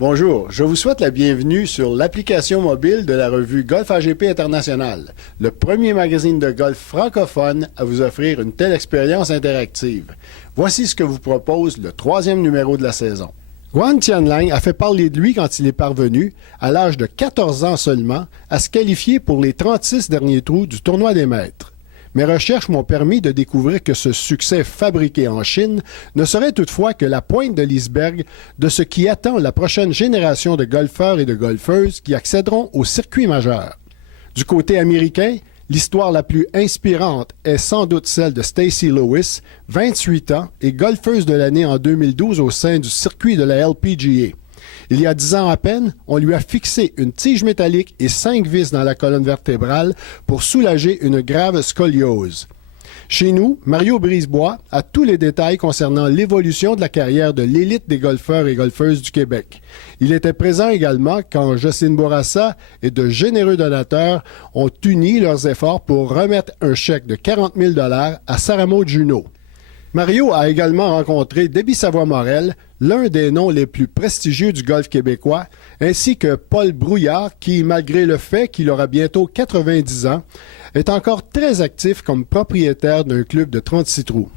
Bonjour, je vous souhaite la bienvenue sur l'application mobile de la revue Golf AGP International, le premier magazine de golf francophone à vous offrir une telle expérience interactive. Voici ce que vous propose le 3e numéro de la saison. Guan Tianlang a fait parler de lui quand il est parvenu, à l'âge de 14 ans seulement, à se qualifier pour les 36 derniers trous du tournoi des maîtres. Mes recherches m'ont permis de découvrir que ce succès fabriqué en Chine ne serait toutefois que la pointe de l'iceberg de ce qui attend la prochaine génération de golfeurs et de golfeuses qui accéderont au circuit majeur. Du côté américain, l'histoire la plus inspirante est sans doute celle de Stacy Lewis, 28 ans et golfeuse de l'année en 2012 au sein du circuit de la LPGA. Il y a 10 ans à peine, on lui a fixé une tige métallique et 5 vis dans la colonne vertébrale pour soulager une grave scoliose. Chez nous, Mario Brisebois a tous les détails concernant l'évolution de la carrière de l'élite des golfeurs et golfeuses du Québec. Il était présent également quand Jocelyne Bourassa et de généreux donateurs ont uni leurs efforts pour remettre un chèque de 40 000 $ à Sarah Maud Junot. Mario a également rencontré Debbie Savoie-Morel, l'un des noms les plus prestigieux du golf québécois, ainsi que Paul Brouillard, qui, malgré le fait qu'il aura bientôt 90 ans, est encore très actif comme propriétaire d'un club de 36 trous.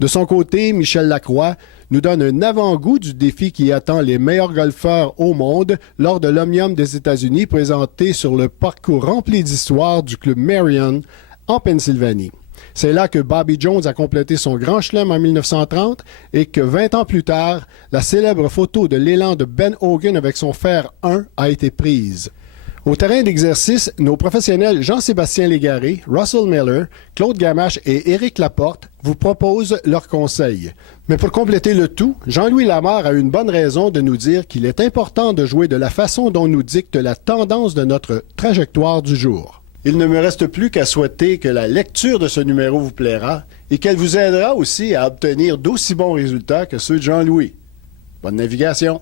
De son côté, Michel Lacroix nous donne un avant-goût du défi qui attend les meilleurs golfeurs au monde lors de l'Omnium des États-Unis présenté sur le parcours rempli d'histoire du club Merion en Pennsylvanie. C'est là que Bobby Jones a complété son grand chelem en 1930 et que 20 ans plus tard, la célèbre photo de l'élan de Ben Hogan avec son fer 1 a été prise. Au terrain d'exercice, nos professionnels Jean-Sébastien Légaré, Russell Miller, Claude Gamache et Éric Laporte vous proposent leurs conseils. Mais pour compléter le tout, Jean-Louis Lamarre a une bonne raison de nous dire qu'il est important de jouer de la façon dont nous dicte la tendance de notre trajectoire du jour. Il ne me reste plus qu'à souhaiter que la lecture de ce numéro vous plaira et qu'elle vous aidera aussi à obtenir d'aussi bons résultats que ceux de Jean-Louis. Bonne navigation!